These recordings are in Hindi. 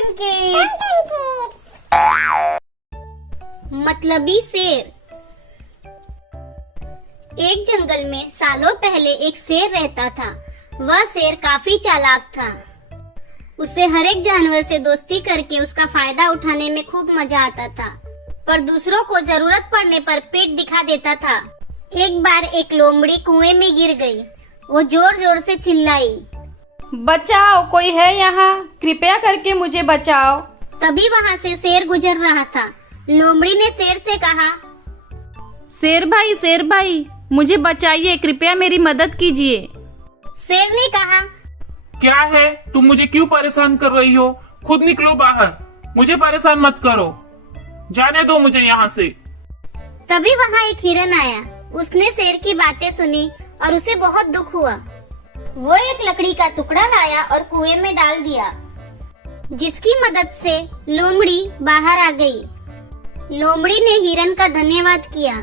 Ton kids. मतलबी शेर। एक जंगल में सालों पहले एक शेर रहता था। वह शेर काफी चालाक था। उसे हर एक जानवर से दोस्ती करके उसका फायदा उठाने में खूब मजा आता था, पर दूसरों को जरूरत पड़ने पर पीठ दिखा देता था। एक बार एक लोमड़ी कुएं में गिर गई। वो जोर जोर से चिल्लाई, बचाओ, कोई है यहाँ, कृपया करके मुझे बचाओ। तभी वहाँ से शेर गुजर रहा था। लोमड़ी ने शेर से कहा, शेर भाई, मुझे बचाइए, कृपया मेरी मदद कीजिए। शेर ने कहा, क्या है, तुम मुझे क्यों परेशान कर रही हो? खुद निकलो बाहर, मुझे परेशान मत करो, जाने दो मुझे यहाँ से। तभी वहाँ एक हिरन आया। उसने शेर की बातें सुनी और उसे बहुत दुख हुआ। वो एक लकड़ी का टुकड़ा लाया और कुएं में डाल दिया, जिसकी मदद से लोमड़ी बाहर आ गई। लोमड़ी ने हिरन का धन्यवाद किया।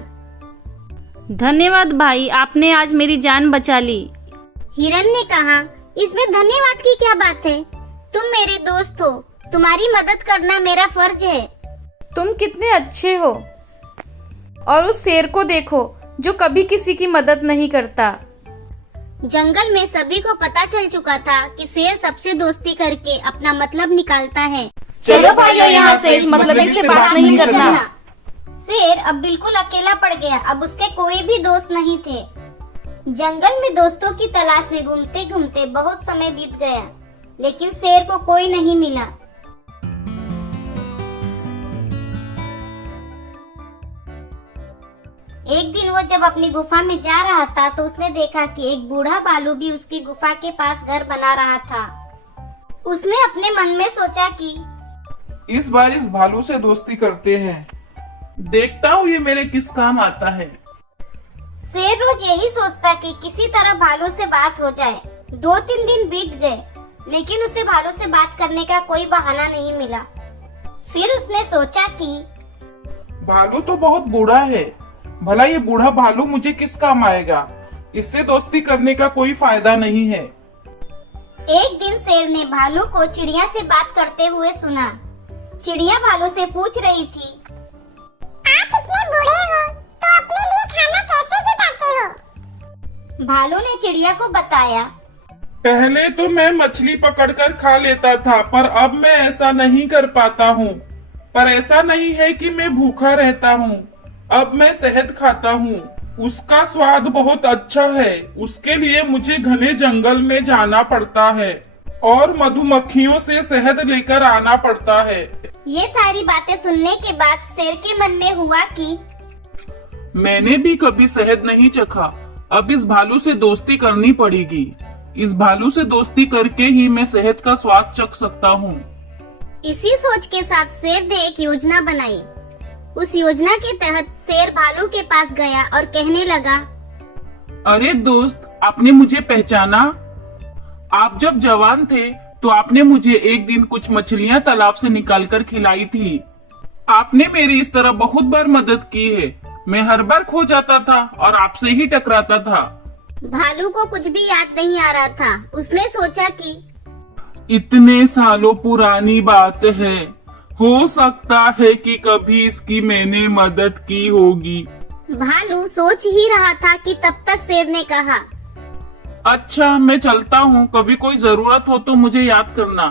धन्यवाद भाई, आपने आज मेरी जान बचा ली। हिरन ने कहा, इसमें धन्यवाद की क्या बात है? तुम मेरे दोस्त हो, तुम्हारी मदद करना मेरा फर्ज है। तुम कितने अच्छे हो। और उस शेर को देखो जो कभी किसी की मदद नहीं करता। जंगल में सभी को पता चल चुका था कि शेर सबसे दोस्ती करके अपना मतलब निकालता है। चलो भाइयों, यहाँ से इस मतलबी से बात नहीं करना। शेर अब बिल्कुल अकेला पड़ गया। अब उसके कोई भी दोस्त नहीं थे। जंगल में दोस्तों की तलाश में घूमते घूमते बहुत समय बीत गया, लेकिन शेर को कोई नहीं मिला। एक दिन वो जब अपनी गुफा में जा रहा था तो उसने देखा कि एक बूढ़ा भालू भी उसकी गुफा के पास घर बना रहा था। उसने अपने मन में सोचा कि इस बार इस भालू से दोस्ती करते हैं, देखता हूँ ये मेरे किस काम आता है। शेर रोज यही सोचता कि किसी तरह भालू से बात हो जाए। 2-3 दिन बीत गए, लेकिन उसे भालू से बात करने का कोई बहाना नहीं मिला। फिर उसने सोचा कि भालू तो बहुत बूढ़ा है, भला ये बूढ़ा भालू मुझे किस काम आएगा? इससे दोस्ती करने का कोई फायदा नहीं है। एक दिन शेर ने भालू को चिड़िया से बात करते हुए सुना। चिड़िया भालू से पूछ रही थी, आप इतने बूढ़े हो तो अपने लिए खाना कैसे जुटाते हो? भालू ने चिड़िया को बताया, पहले तो मैं मछली पकड़कर खा लेता था, पर अब मैं ऐसा नहीं कर पाता हूँ। पर ऐसा नहीं है कि मैं भूखा रहता हूँ, अब मैं शहद खाता हूँ। उसका स्वाद बहुत अच्छा है। उसके लिए मुझे घने जंगल में जाना पड़ता है और मधुमक्खियों से शहद लेकर आना पड़ता है। ये सारी बातें सुनने के बाद शेर के मन में हुआ कि मैंने भी कभी शहद नहीं चखा, अब इस भालू से दोस्ती करनी पड़ेगी। इस भालू से दोस्ती करके ही मैं शहद का स्वाद चख सकता हूँ। इसी सोच के साथ शेर ने एक योजना बनाई। उस योजना के तहत शेर भालू के पास गया और कहने लगा, अरे दोस्त, आपने मुझे पहचाना? आप जब जवान थे तो आपने मुझे एक दिन कुछ मछलियाँ तालाब से निकालकर खिलाई थी। आपने मेरी इस तरह बहुत बार मदद की है। मैं हर बार खो जाता था और आपसे ही टकराता था। भालू को कुछ भी याद नहीं आ रहा था। उसने सोचा कि इतने सालों पुरानी बात है, हो सकता है कि कभी इसकी मैंने मदद की होगी। भालू सोच ही रहा था कि तब तक शेर ने कहा, अच्छा, मैं चलता हूँ, कभी कोई जरूरत हो तो मुझे याद करना।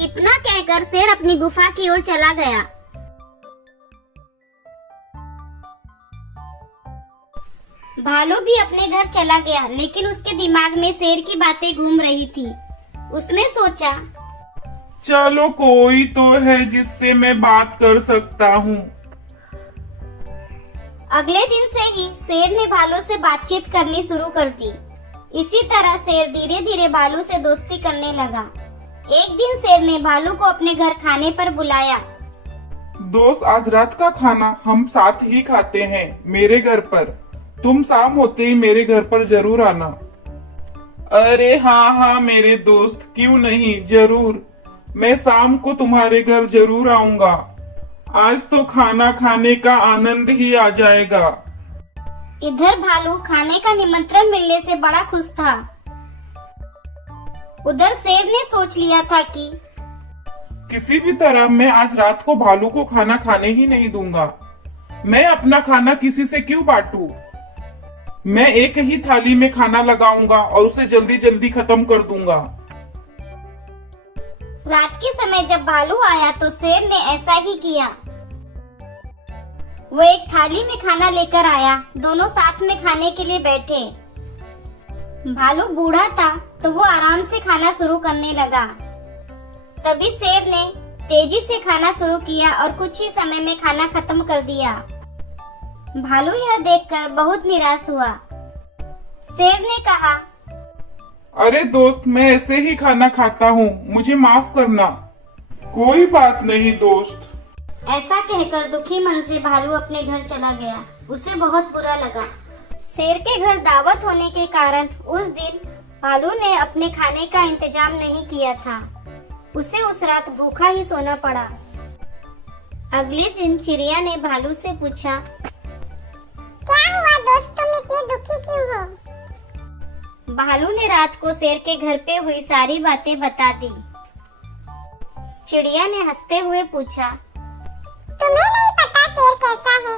इतना कहकर शेर अपनी गुफा की ओर चला गया। भालू भी अपने घर चला गया, लेकिन उसके दिमाग में शेर की बातें घूम रही थी। उसने सोचा, चलो कोई तो है जिससे मैं बात कर सकता हूँ। अगले दिन से ही शेर ने भालू से बातचीत करनी शुरू कर दी। इसी तरह शेर धीरे धीरे भालू से दोस्ती करने लगा। एक दिन शेर ने भालू को अपने घर खाने पर बुलाया। दोस्त, आज रात का खाना हम साथ ही खाते हैं मेरे घर पर। तुम शाम होते ही मेरे घर पर जरूर आना। अरे हाँ मेरे दोस्त, क्यों नहीं, जरूर। मैं शाम को तुम्हारे घर जरूर आऊंगा। आज तो खाना खाने का आनंद ही आ जाएगा। इधर भालू खाने का निमंत्रण मिलने से बड़ा खुश था। उधर शेर ने सोच लिया था कि किसी भी तरह मैं आज रात को भालू को खाना खाने ही नहीं दूंगा। मैं अपना खाना किसी से क्यों बांटूं? मैं एक ही थाली में खाना लगाऊंगा और उसे जल्दी जल्दी खत्म कर दूंगा। रात के समय जब भालू आया तो शेर ने ऐसा ही किया। वो एक थाली में खाना लेकर आया। दोनों साथ में खाने के लिए बैठे। भालू बूढ़ा था तो वो आराम से खाना शुरू करने लगा। तभी शेर ने तेजी से खाना शुरू किया और कुछ ही समय में खाना खत्म कर दिया। भालू यह देखकर बहुत निराश हुआ। शेर ने कहा, अरे दोस्त, मैं ऐसे ही खाना खाता हूँ, मुझे माफ करना। कोई बात नहीं दोस्त। ऐसा कहकर दुखी मन से भालू अपने घर चला गया। उसे बहुत बुरा लगा। शेर के घर दावत होने के कारण उस दिन भालू ने अपने खाने का इंतजाम नहीं किया था। उसे उस रात भूखा ही सोना पड़ा। अगले दिन चिड़िया ने भालू से पूछा, क्या हुआ दोस्त, तुम इतने दुखी क्यों हो? भालू ने रात को शेर के घर पे हुई सारी बातें बता दी। चिड़िया ने हंसते हुए पूछा, तुम्हें नहीं पता शेर कैसा है?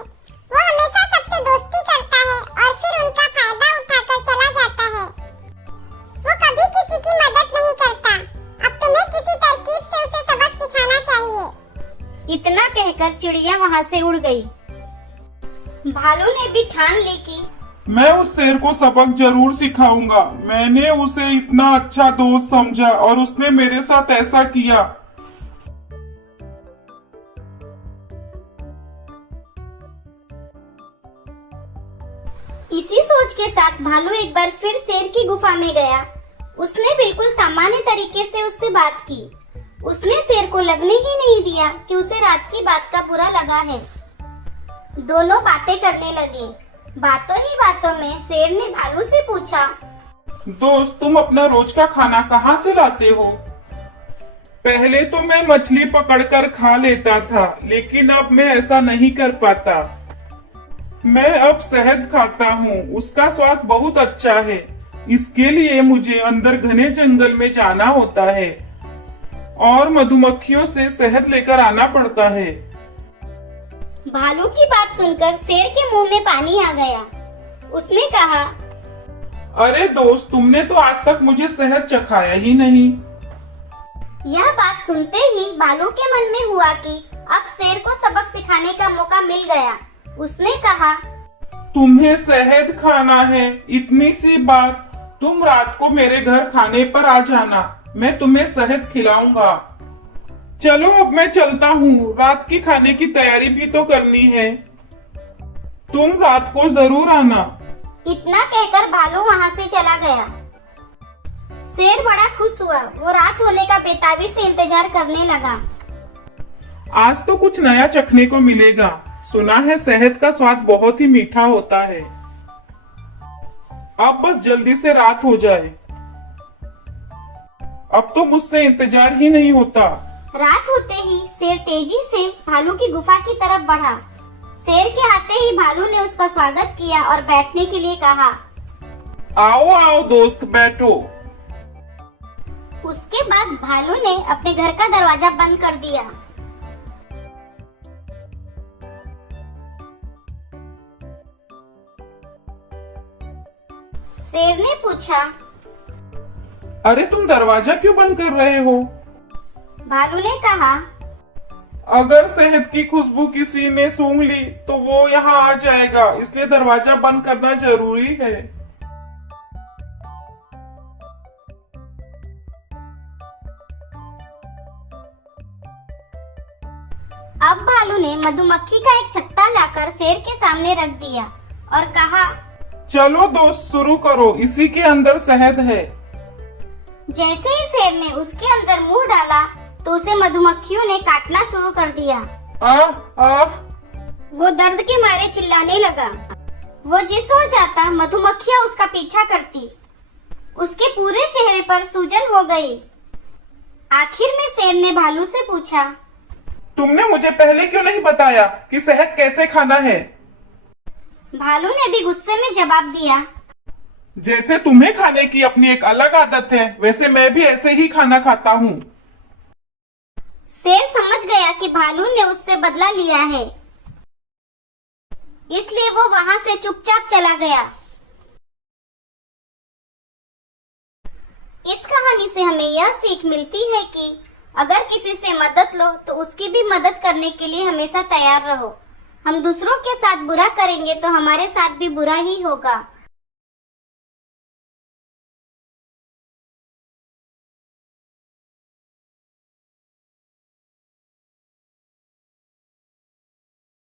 वो हमेशा सबसे दोस्ती करता है और फिर उनका फायदा उठाकर चला जाता है। वो कभी किसी की मदद नहीं करता। अब तुम्हें किसी तरकीब से उसे सबक सिखाना चाहिए। इतना कहकर चिड़िया वहाँ से उड़ गई। भालू ने भी ठान ली कि मैं उस शेर को सबक जरूर सिखाऊंगा। मैंने उसे इतना अच्छा दोस्त समझा और उसने मेरे साथ ऐसा किया। इसी सोच के साथ भालू एक बार फिर शेर की गुफा में गया। उसने बिल्कुल सामान्य तरीके से उससे बात की। उसने शेर को लगने ही नहीं दिया कि उसे रात की बात का बुरा लगा है। दोनों बातें करने लगे। बातों ही बातों में शेर ने भालू से पूछा, दोस्त, तुम अपना रोज का खाना कहाँ से लाते हो? पहले तो मैं मछली पकड़कर खा लेता था, लेकिन अब मैं ऐसा नहीं कर पाता। मैं अब शहद खाता हूँ, उसका स्वाद बहुत अच्छा है। इसके लिए मुझे अंदर घने जंगल में जाना होता है और मधुमक्खियों से शहद लेकर आना पड़ता है। भालू की बात सुनकर शेर के मुंह में पानी आ गया। उसने कहा, अरे दोस्त, तुमने तो आज तक मुझे शहद चखाया ही नहीं। यह बात सुनते ही भालू के मन में हुआ कि अब शेर को सबक सिखाने का मौका मिल गया। उसने कहा, तुम्हें शहद खाना है? इतनी सी बात। तुम रात को मेरे घर खाने पर आ जाना, मैं तुम्हें शहद खिलाऊंगा। चलो अब मैं चलता हूँ, रात की खाने की तैयारी भी तो करनी है। तुम रात को जरूर आना। इतना कहकर भालू वहाँ से चला गया। शेर बड़ा खुश हुआ। वो रात होने का बेताबी से इंतजार करने लगा। आज तो कुछ नया चखने को मिलेगा। सुना है शहद का स्वाद बहुत ही मीठा होता है। अब बस जल्दी से रात हो जाए। अब तो मुझसे इंतजार ही नहीं होता। रात होते ही शेर तेजी से भालू की गुफा की तरफ बढ़ा। शेर के आते ही भालू ने उसका स्वागत किया और बैठने के लिए कहा। आओ आओ दोस्त, बैठो। उसके बाद भालू ने अपने घर का दरवाजा बंद कर दिया। शेर ने पूछा, अरे तुम दरवाजा क्यों बंद कर रहे हो? भालू ने कहा, अगर शहद की खुशबू किसी ने सूंघ ली तो वो यहाँ आ जाएगा, इसलिए दरवाजा बंद करना जरूरी है। अब भालू ने मधुमक्खी का एक छत्ता लाकर शेर के सामने रख दिया और कहा, चलो दोस्त, शुरू करो, इसी के अंदर शहद है। जैसे ही शेर ने उसके अंदर मुंह डाला तो उसे मधुमक्खियों ने काटना शुरू कर दिया। आह आह। वो दर्द के मारे चिल्लाने लगा। वो जिस ओर जाता मधुमक्खियां उसका पीछा करती। उसके पूरे चेहरे पर सूजन हो गई। आखिर में शेर ने भालू से पूछा, तुमने मुझे पहले क्यों नहीं बताया कि शहद कैसे खाना है? भालू ने भी गुस्से में जवाब दिया, जैसे तुम्हें खाने की अपनी एक अलग आदत है, वैसे मैं भी ऐसे ही खाना खाता हूँ। शेर समझ गया कि भालू ने उससे बदला लिया है, इसलिए वो वहां से चुपचाप चला गया। इस कहानी से हमें यह सीख मिलती है कि अगर किसी से मदद लो तो उसकी भी मदद करने के लिए हमेशा तैयार रहो। हम दूसरों के साथ बुरा करेंगे तो हमारे साथ भी बुरा ही होगा।